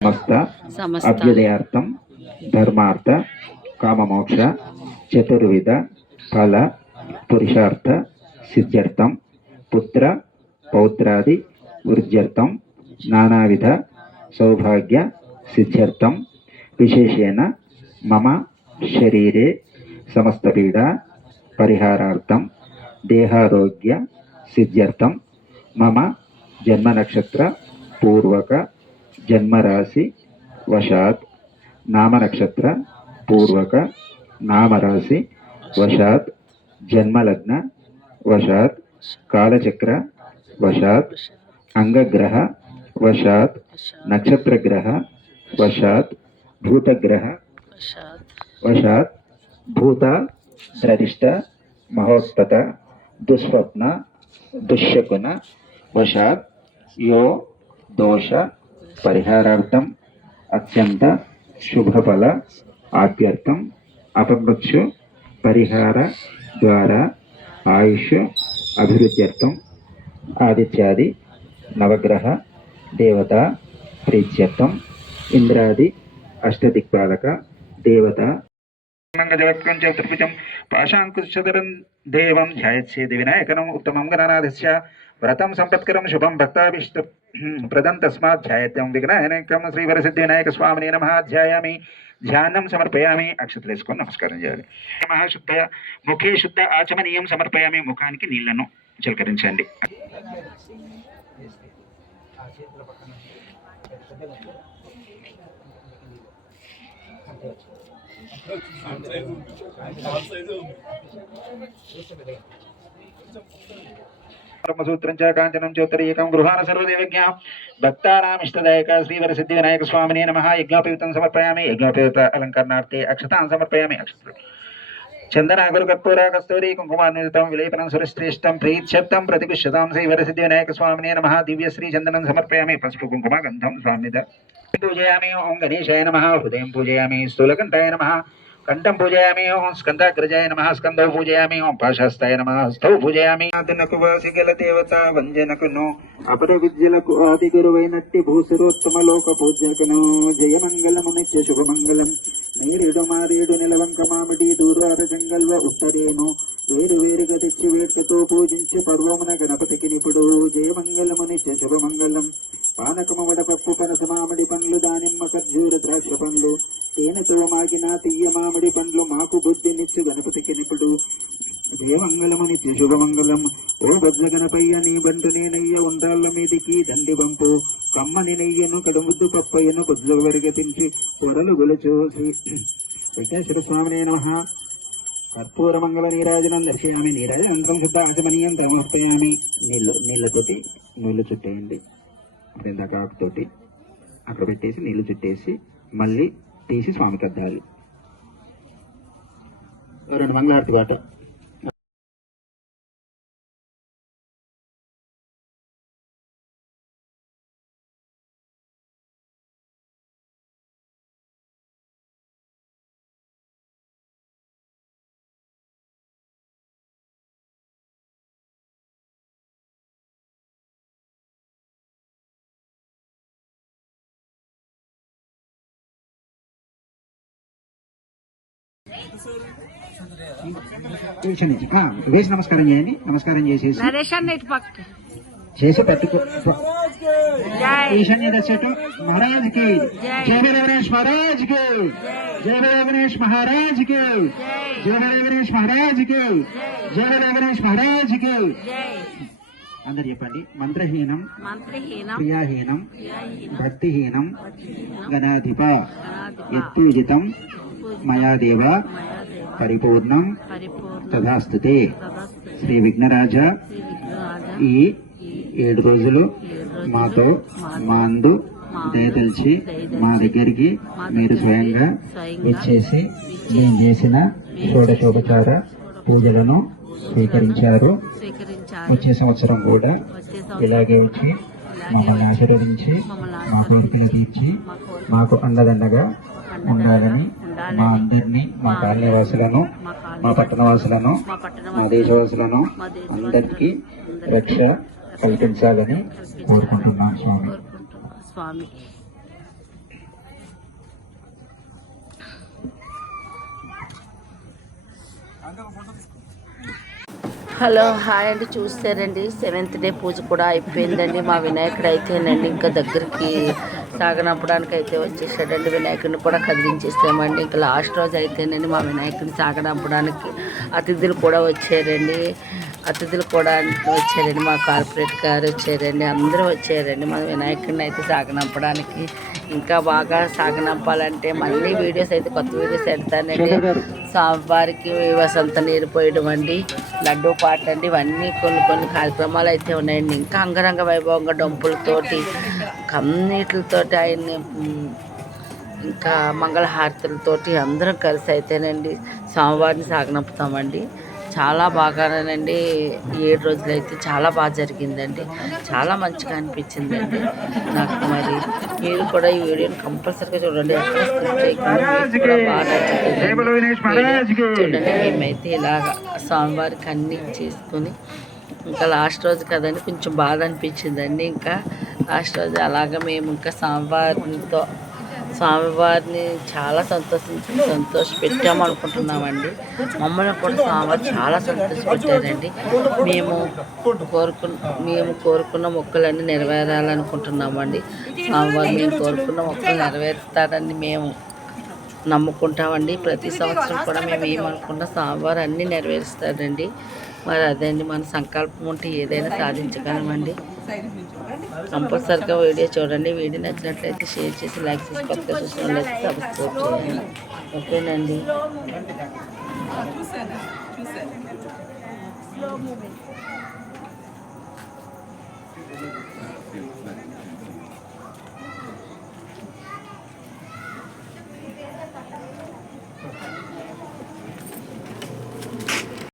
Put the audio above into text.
समस्त अभ्युदयार्थं धर्मार्थ काममोक्ष चतुर्विध फल पुरुषार्थ सिद्ध्यर्थं पुत्र पौत्रादि वृद्ध्यर्थं नानाविध सौभाग्य सिद्ध्यर्थं विशेषेण मम शरीरे समस्त पीड़ा परिहारार्थं देहारोग्य सिद्ध्यर्थं मम जन्म नक्षत्र पूर्वक जन्म राशि वशात् नाम नक्षत्र पूर्वक नाम राशि वशात् जन्म लग्न वशात् कालचक्र वशात् अंगग्रह वशात् नक्षत्र ग्रह वशात् भूतग्रह वशात् भूत दृष्ट महोत्पत दुस्वप्न दुष्शकुन वशात् यो दोष परिहारार्थम अत्यंत शुभफल आप्यर्थम अपमृत्यु परिहार द्वारा आयुष अभिवृद्ध्यर्थम आदित्यादि नवग्रह देवता प्रीत्यर्थम इंद्रादि अष्टदिक्पालक देवता मंगलवत्कंचतुर्भुजं पाशांकुशधरं देवं ध्यायेत् विनायकम् उत्तमं गणनाथस्य व्रतं संपत्करं शुभं भक्ताभीष्ट प्रदं तस्मात् ध्यायेत् विघ्नहरं श्रीवरसिद्धिविनायक स्वामिने नमः ध्यायामि ध्यानं समर्पयामि अक्षतलेसुకొని నమస్కారం చేయాలి మహాశుద్ధ ముఖే శుద్ధ ఆచమనీయం సమర్పయామి ముఖానికి నీళ్లను చిలకరించండి ब्रह्मसूत्रं च काञ्चनं चोत्तरीयकं गृहाण सर्वदेवज्ञा भक्तानाम् इष्टदायक श्रीवरसिद्धिविनायक स्वामिने नमः यज्ञोपवीतं समर्पयामि यज्ञोपवीत अलङ्करणार्थे अक्षतान् समर्पयामि चंदन गुरुकर्पूर कस्तूरी कुंकुमान्वितं विलेपनं सुरश्रेष्ठं प्रीत्यर्थं प्रतिपुष्यतां श्रीवरसिद्धिविनायक स्वामिने नमः दिव्यश्री चन्दनं समर्पयामि पशुप कुंकुम गन्धं स्वामिद पूजयामि ओं गणेशाय नमः हृदयं पूजयामि स्थूलकण्ठाय नमः कंठं पूजयामि ओं स्कंदाग्रजाय नमः स्कंदौ पूजयामि ओं पाशहस्ताय नमः हस्तौ पूजयामि आदनकु वासिगल देवता वंजनकुनो अपर विद्यలకు ఆది గురువైనట్టి భూసురోత్తమ లోక పూజ్యకును జయమంగళము నిత్య శుభమంగళం నేరేడు మారేడు నిలవంక మామిడి దూరార జంగల్వ ఉత్తరేను వేరు వేరుగా తెచ్చి వేట్కతో పూజించి పర్వమున గణపతికి నిపుడు జయమంగళము నిత్య శుభమంగళం పానకము వడపప్పు పనస మామిడి పండ్లు దానిమ్మ ఖర్జూర ద్రాక్ష పండ్లు తేనెతో మాగిన తీయ మామిడి పండ్లు మాకు బుద్ధినిచ్చు గణపతికి నిపుడు జయమంగళము నిత్య శుభమంగళం ఓ బద్ల గణపయ్య నీ బంటు నేనయ్య ఉండాళ్ళ మీదికి దండి పంపు కమ్మని నెయ్యను కడుముద్దు పప్పయ్యను బుద్ల వరగతించి పొరలు గొలుచు వెంకటేశ్వర స్వామినే నమః కర్పూర మంగళ నీరాజనం దర్శయామి నీరాజనంతం శుద్ధ ఆచమనీయం సమర్పయామి నీళ్ళతోటి నీళ్లు చుట్టేయండి ఇందాక ఆకుతోటి అక్కడ పెట్టేసి నీళ్లు చుట్టేసి మళ్ళీ తీసి స్వామికి అద్దాలి రెండు మంగళారతి పాట వేసి నమస్కారం చేయండి నమస్కారం చేసేసి చేసి పట్టుకో ఈశాన్య దశటు మహారాజ్ కి జయ గణేష్ మహారాజ్ కి జయ గణేష్ మహారాజ్ కి జయ గణేష్ మహారాజ్ కి జయ గణేష్ మహారాజ్ కి అందరు చెప్పండి మంత్రహీనం క్రియాహీనం భక్తిహీనం గణాధిప యత్పూజితం మయా దేవ పరిపూర్ణం తథాస్తుతే శ్రీ విఘ్నరాజ ఈ 7 రోజులు మాతో మా అందు దయతలిచి మా దగ్గరికి మీరు స్వయంగా వచ్చేసి మేము చేసిన షోడశోపచార పూజలను స్వీకరించారు. వచ్చే సంవత్సరం కూడా ఇలాగే వచ్చి మమ్మల్ని ఆశీర్వదించి మా కోరికలు తీర్చి మాకు అండదండగా ఉండాలని మా అందరినీ మా కాలనీవాసులను మా పట్టణవాసులను మా దేశవాసులను అందరికీ రక్ష కల్పించాలని కోరుకుంటున్నాను స్వామి. హలో హాయ్ అండి, చూస్తారండి 7th డే పూజ కూడా అయిపోయిందండి. మా వినాయకుడు అయితేనండి ఇంకా దగ్గరికి సాగనంపడానికి అయితే వచ్చేసాడండి. వినాయకుడిని కూడా కదిలించేసామండి. ఇంకా లాస్ట్ రోజు అయితేనండి మా వినాయకుడిని సాగనంపడానికి అతిథులు కూడా వచ్చారండి. మా కార్పొరేట్ గారు వచ్చారండి. అందరూ వచ్చారండి మా వినాయకుడిని అయితే సాగనంపడానికి. ఇంకా బాగా సాగనంపాలంటే మళ్ళీ వీడియోస్ అయితే కొత్త వీడియోస్ పెడతానండి. స్వామివారికి వసంత నీరు పోయడం అండి, లడ్డూ పాట అండి, ఇవన్నీ కొన్ని కార్యక్రమాలు అయితే ఉన్నాయండి. ఇంకా అంగరంగ వైభవంగా డొంపులతోటి కన్నీటితోటి ఆయన్ని ఇంకా మంగళహారతులతోటి అందరం కలిసి అయితేనండి స్వామివారిని సాగనంపుతామండి. చాలా బాగానేనండి. 7 రోజులు అయితే చాలా బాగా జరిగిందండి. చాలా మంచిగా అనిపించిందండి నాకు. మరి మీరు కూడా ఈ వీడియోని కంపల్సరీగా చూడండి. ఎక్కడ స్కిప్ చేయకుండా మీకు కూడా బాగా నచ్చుతుంది. చూడండి, మేమైతే ఇలాగ స్వామివారికి అన్నీ చేసుకుని ఇంకా లాస్ట్ రోజు కదండి కొంచెం బాధ అనిపించిందండి. ఇంకా లాస్ట్ రోజు అలాగ మేము ఇంకా స్వామివారిని చాలా సంతోషపెట్టాము అనుకుంటున్నామండి. మమ్మల్ని కూడా స్వామివారు చాలా సంతోషపెట్టారండి. మేము కోరుకున్న మొక్కలన్నీ నెరవేరాలనుకుంటున్నామండి. స్వామివారు మేము కోరుకున్న మొక్కలు నెరవేరుస్తారని మేము నమ్ముకుంటామండి. ప్రతి సంవత్సరం కూడా మేము ఏమనుకున్నా స్వామివారు అన్నీ నెరవేరుస్తారండి. మరి అదండి, మన సంకల్పం ఉంటే ఏదైనా సాధించగలమండి. కంపల్సరిగా వీడియో చూడండి. వీడియో నచ్చినట్లయితే షేర్ చేసి లైక్ చేసి కొత్తగా చూసినట్లయితే సబ్స్క్రైబ్ చేయండి. ఓకేనండి.